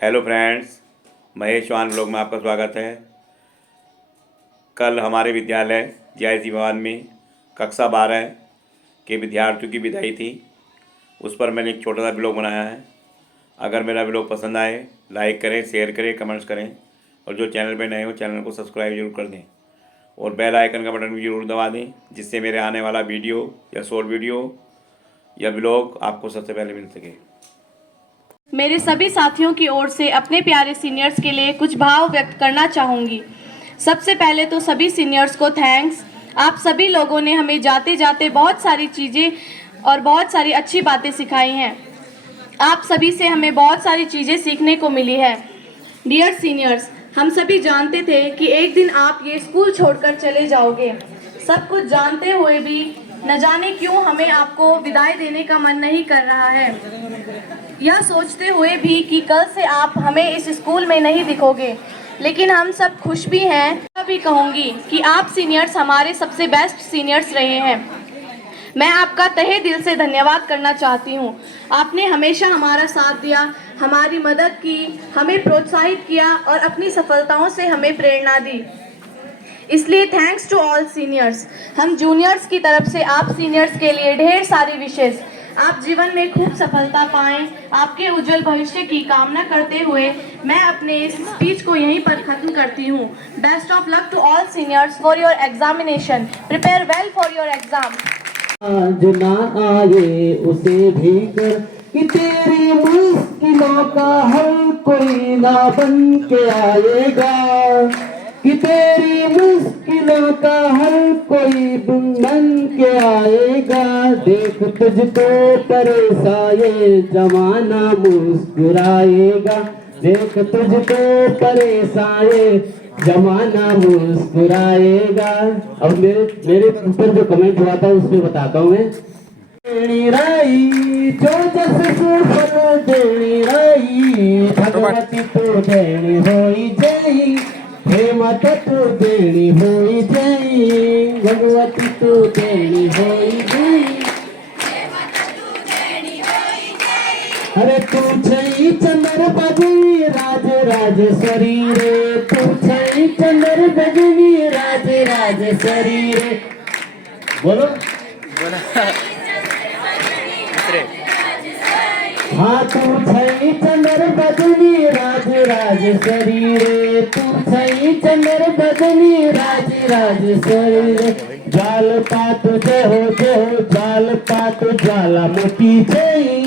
Hello friends, Mahesh Chauhan blog में आपका स्वागत है। कल हमारे विद्यालय जीआईसी भवन में कक्षा 12 के विद्यार्थियों की विदाई थी। उस पर मैंने एक छोटा सा ब्लॉग बनाया है। अगर मेरा ब्लॉग पसंद आए लाइक करें, शेयर करें, कमेंट्स करें और जो चैनल पर नए हो चैनल को सब्सक्राइब जरूर कर दें और बेल आइकन का बटन भी जरूर दबा दें, जिससे मेरे आने वाला वीडियो या शॉर्ट वीडियो या ब्लॉग आपको सबसे पहले मिल सके। मेरे सभी साथियों की ओर से अपने प्यारे सीनियर्स के लिए कुछ भाव व्यक्त करना चाहूँगी। सबसे पहले तो सभी सीनियर्स को थैंक्स। आप सभी लोगों ने हमें जाते जाते बहुत सारी चीज़ें और बहुत सारी अच्छी बातें सिखाई हैं। आप सभी से हमें बहुत सारी चीज़ें सीखने को मिली है। डियर सीनियर्स, हम सभी जानते थे कि एक दिन आप ये स्कूल छोड़कर चले जाओगे। सब कुछ जानते हुए भी न जाने क्यों हमें आपको विदाई देने का मन नहीं कर रहा है। यह सोचते हुए भी कि कल से आप हमें इस स्कूल में नहीं दिखोगे, लेकिन हम सब खुश भी हैं। मैं भी कहूँगी कि आप सीनियर्स हमारे सबसे बेस्ट सीनियर्स रहे हैं। मैं आपका तहे दिल से धन्यवाद करना चाहती हूँ। आपने हमेशा हमारा साथ दिया, हमारी मदद की, हमें प्रोत्साहित किया और अपनी सफलताओं से हमें प्रेरणा दी। इसलिए थैंक्स टू ऑल सीनियर्स। हम जूनियर्स की तरफ से आप सीनियर्स के लिए ढेर सारी विशेष। आप जीवन में खूब सफलता पाएं, आपके उज्जवल भविष्य की कामना करते हुए मैं अपने इस स्पीच को यहीं पर खत्म करती हूँ। Best of luck to all seniors for your examination. Prepare well for your exam. आज ना आए उसे भी कर कि तेरी मुश्किलों का हल कोई ना बन के आएगा, कि तेरी मुश्किलों का हल कोई बन के आएगा। देख तुझको परेशान ये जमाना मुस्कुराएगा, देख तुझको परेशान ये जमाना मुस्कुराएगा। अब मेरे ऊपर जो कमेंट हुआ था उसमें बताता हूँ मैं। देनी राई जो जस सुफल देनी राई, भगवती तो देनी होई जई, हे माता तो देनी होई जई, भगवती तो देनी होई जई। अरे तू छई चंद्र बजनी राज राजेश्वरी रे, तू छई चंद्र बजनी राज राजेश्वरी रे। बोलो हाँ, तू छई चंद्र बजनी राज राजेश्वरी रे, तू छई चंद्र बजनी राज राजेश्वरी रे। जाल पात जय हो जाल पात ज्वालामुखी जय,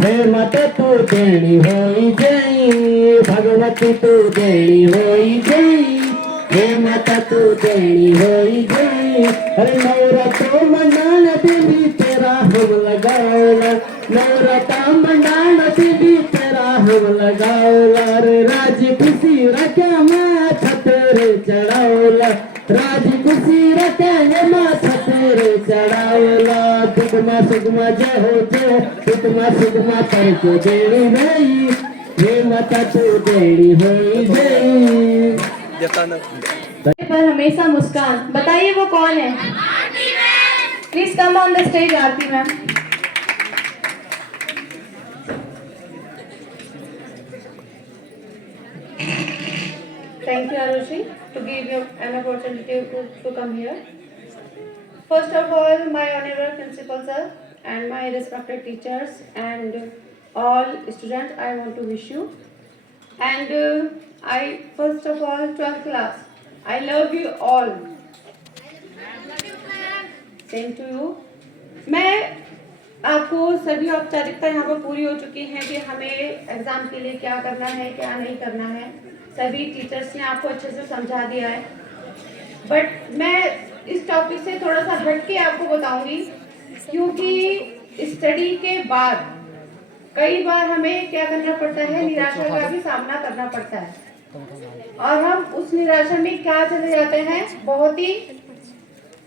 हे माता तू देनी होई जय, भगवती तू देनी होई जय, हे माता तू देनी होई जय। अरे नवरात्र मनान देवी तेरा हम लगाओला, नवरात्र मनान देवी तेरा हम लगाओला। अरे राज खुशी रखे माथा तेरे चढ़ाओला, राज खुशी रखे माथा तेरे चढ़ाओला। सुगमा सुगमा जय हो सुगमा सुगमा करके देनी रही, हे माता तू देनी होई जय। पर हमेशा मुस्कान। बताइए वो कौन है? Please come on the stage Aarti ma'am. Thank you, Arushi, to give you an opportunity to come here. First of all, my honorable principal sir and my respected teachers and all students, I want to wish you. And I first of all 12th class, I love you all. Same to you. मैं आपको सभी औपचारिकता यहाँ पर पूरी हो चुकी हैं कि हमें एग्जाम के लिए क्या करना है क्या नहीं करना है। सभी टीचर्स ने आपको अच्छे से समझा दिया है, बट मैं इस टॉपिक से थोड़ा सा हट के आपको बताऊंगी, क्योंकि स्टडी के बाद कई बार हमें क्या करना पड़ता है, निराशा का भी सामना करना पड़ता है और हम उस निराशा में क्या चले जाते हैं, बहुत ही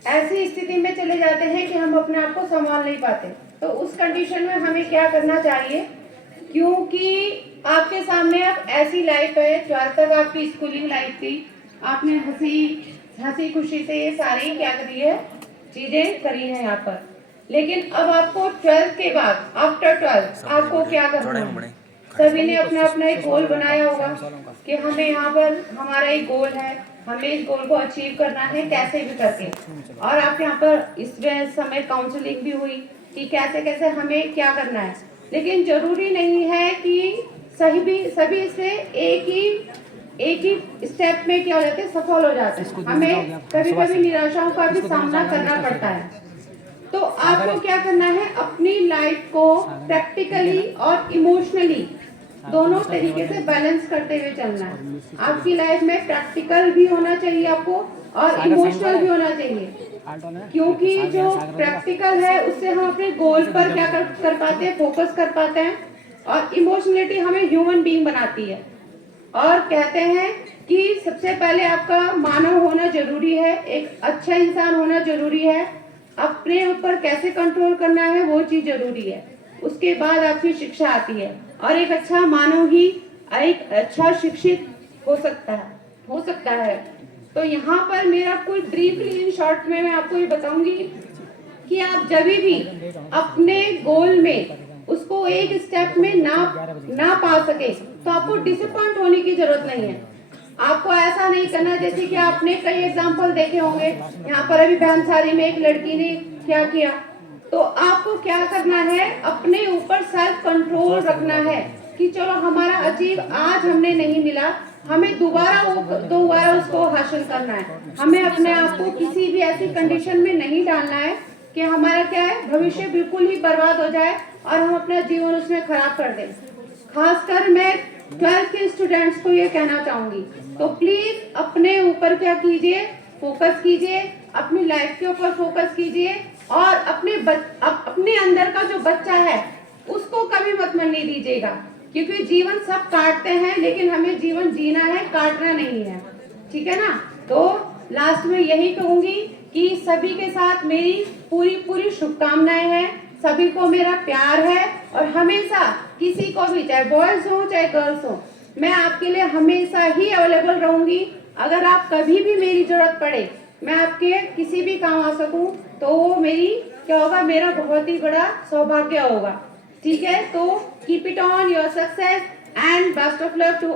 ऐसी स्थिति में चले जाते हैं कि हम अपने आप को संभाल नहीं पाते। तो उस कंडीशन में हमें क्या करना चाहिए, क्योंकि आपके सामने अब ऐसी लाइफ है, 12th तक आपकी स्कूलिंग लाइफ थी, आपने हंसी खुशी से ये सारी क्या करी है, चीजें करी है यहाँ पर। लेकिन अब आपको 12th के बाद आफ्टर 12th आपको क्या करना है, सभी ने अपना अपना एक गोल बनाया होगा कि हमें यहाँ पर हमारा एक गोल है, हमें इस गोल को अचीव करना है कैसे भी करके। और आप यहाँ पर इस समय काउंसलिंग भी हुई कि कैसे कैसे हमें क्या करना है, लेकिन जरूरी नहीं है कि सभी से एक ही स्टेप में क्या हो जाते हैं, सफल हो जाते हैं। हमें कभी कभी निराशाओं का भी सामना करना पड़ता है। तो आपको क्या करना है, अपनी लाइफ को प्रैक्टिकली और इमोशनली दोनों तरीके से बैलेंस करते हुए चलना है। आपकी लाइफ में प्रैक्टिकल भी होना चाहिए आपको और इमोशनल भी होना चाहिए, क्योंकि जो प्रैक्टिकल है उससे हम अपने गोल पर क्या कर पाते हैं, फोकस कर पाते हैं। और इमोशनलिटी हमें ह्यूमन बीइंग बनाती है। और कहते हैं कि सबसे पहले आपका मानव होना जरूरी है, एक अच्छा इंसान होना जरूरी है, अपने ऊपर कैसे कंट्रोल करना है वो चीज जरूरी है, उसके बाद आपकी शिक्षा आती है। और एक अच्छा मानव ही एक अच्छा शिक्षित हो सकता है। तो यहाँ पर मेरा कोई ब्रीफली इन शॉर्ट में मैं आपको ये बताऊंगी कि आप जब भी अपने गोल में उसको एक स्टेप में ना पा सके तो आपको डिसअपॉइंट होने की जरूरत नहीं है। आपको ऐसा नहीं करना, जैसे कि आपने कई एग्जाम्पल देखे होंगे, यहाँ पर अभी बहनसारी में एक लड़की ने क्या किया। तो आपको क्या करना है, अपने ऊपर सेल्फ कंट्रोल रखना है कि चलो हमारा अचीव आज हमने नहीं मिला, हमें दोबारा उसको हासिल करना है। हमें अपने आप को किसी भी ऐसी कंडीशन में नहीं डालना है कि हमारा क्या है, भविष्य बिल्कुल ही बर्बाद हो जाए और हम अपना जीवन उसमें खराब कर दें। खासकर मैं 12th के स्टूडेंट्स को ये कहना चाहूंगी, तो प्लीज अपने ऊपर क्या कीजिए, फोकस कीजिए, अपनी लाइफ के ऊपर फोकस कीजिए और अपने अंदर का जो बच्चा है उसको कभी मत मरने दीजिएगा, क्योंकि जीवन सब काटते हैं लेकिन हमें जीवन जीना है, काटना नहीं है। ठीक है ना। तो लास्ट में यही कहूंगी कि सभी के साथ मेरी पूरी शुभकामनाएं हैं, सभी को मेरा प्यार है और हमेशा किसी को भी, चाहे बॉयज हो चाहे गर्ल्स हो, मैं आपके लिए हमेशा ही अवेलेबल रहूंगी। अगर आप कभी भी मेरी जरूरत पड़े, मैं आपके किसी भी काम आ सकूं, तो वो मेरी क्या होगा, मेरा बहुत ही बड़ा सौभाग्य होगा। ठीक है। तो keep it on your success and best of luck to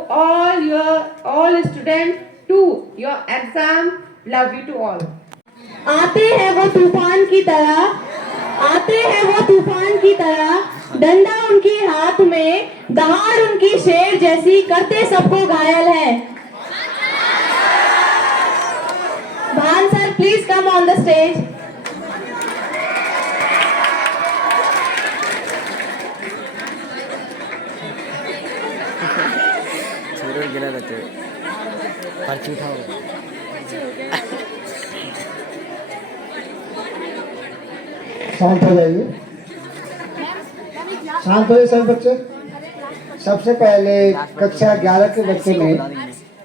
all student to your exam. Love you to all. आते हैं वो तूफान की तरह, डंडा उनके हाथ में, दहाड़ उनकी शेर जैसी, करते सबको घायल है। भान sir, please come on the stage. गेला जाते पर्ची उठाओ। शांत हो जाइए, शांत हो जाइए सभी बच्चे। सबसे पहले कक्षा 11 के बच्चे ने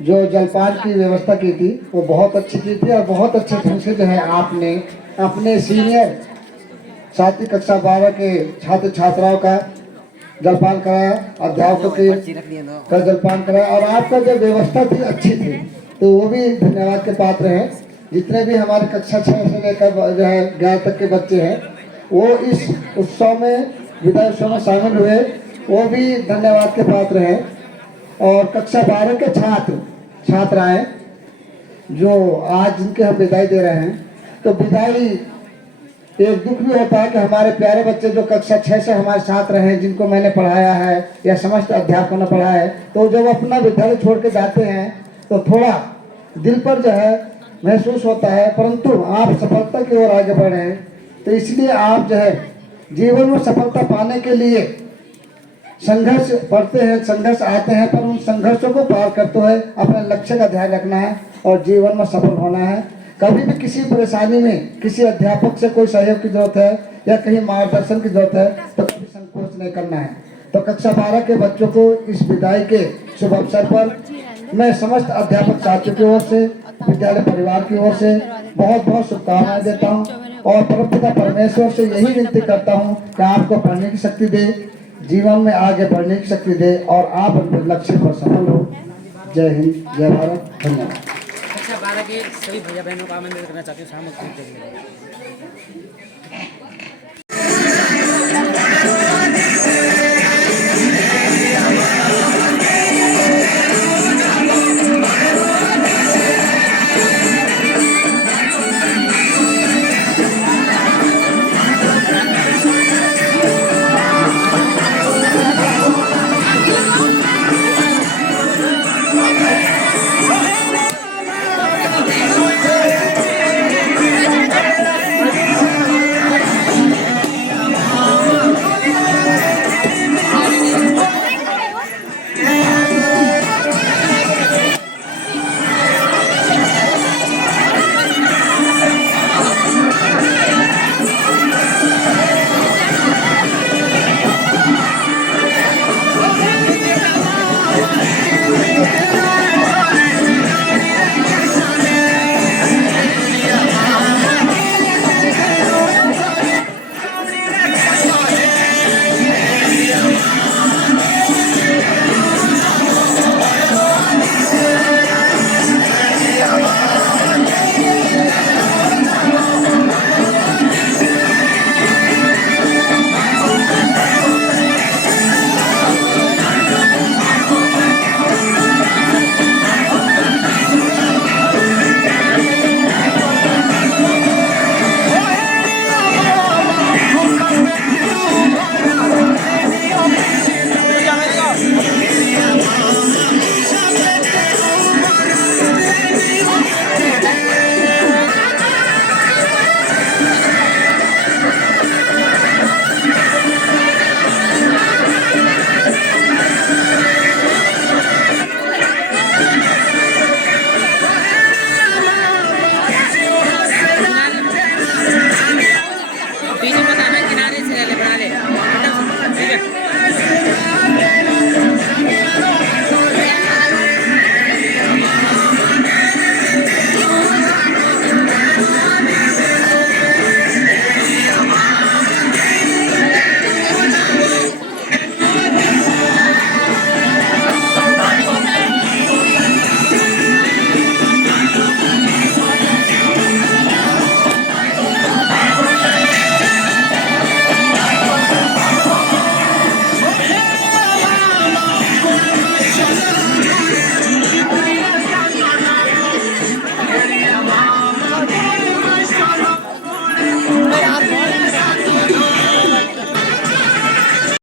जो जलपान की व्यवस्था की थी वो बहुत अच्छी की थी और बहुत अच्छे ढंग से जो है आपने अपने सीनियर साथी कक्षा 12 के छात्र छात्राओं का जलपान कराया, अध्यापकों का जलपान कराया और आपका जो व्यवस्था थी अच्छी थी, तो वो भी धन्यवाद के पात्र हैं। जितने भी हमारे कक्षा 6 से लेकर जो है 11 तक के बच्चे हैं वो इस उत्सव में, विदाई उत्सव में शामिल हुए, वो भी धन्यवाद के पात्र हैं। और कक्षा 12 के छात्राएं जो आज जिनके हम विदाई दे रहे हैं, तो विदाई एक दुख भी होता है कि हमारे प्यारे बच्चे जो कक्षा 6 से हमारे साथ रहे, जिनको मैंने पढ़ाया है या समस्त अध्यापकों ने पढ़ाया है, तो जब अपना विद्यालय छोड़ के जाते हैं तो थोड़ा दिल पर जो है महसूस होता है, परंतु आप सफलता की ओर आगे बढ़े हैं, तो इसलिए आप जो है जीवन में सफलता पाने के लिए संघर्ष पढ़ते हैं, संघर्ष आते हैं, पर उन संघर्षों को पार करते हुए अपने लक्ष्य का ध्यान रखना है और जीवन में सफल होना है। कभी भी किसी परेशानी में किसी अध्यापक से कोई सहयोग की जरूरत है या कहीं मार्गदर्शन की जरूरत है तो कभी संकोच नहीं करना है। तो कक्षा 12 के बच्चों को इस विदाई के शुभ अवसर पर मैं समस्त अध्यापक साथियों की ओर से, विद्यालय परिवार की ओर से बहुत बहुत शुभकामनाएं देता हूं और परमपिता परमेश्वर से यही विनती करता हूं कि आपको पढ़ने की शक्ति दे, जीवन में आगे बढ़ने की शक्ति दे और आप अपने लक्ष्य पर सफल हो। जय हिंद, जय भारत, धन्यवाद। कक्षा 12 के सभी भैया बहनों को आमंत्रित करना चाहती हूँ।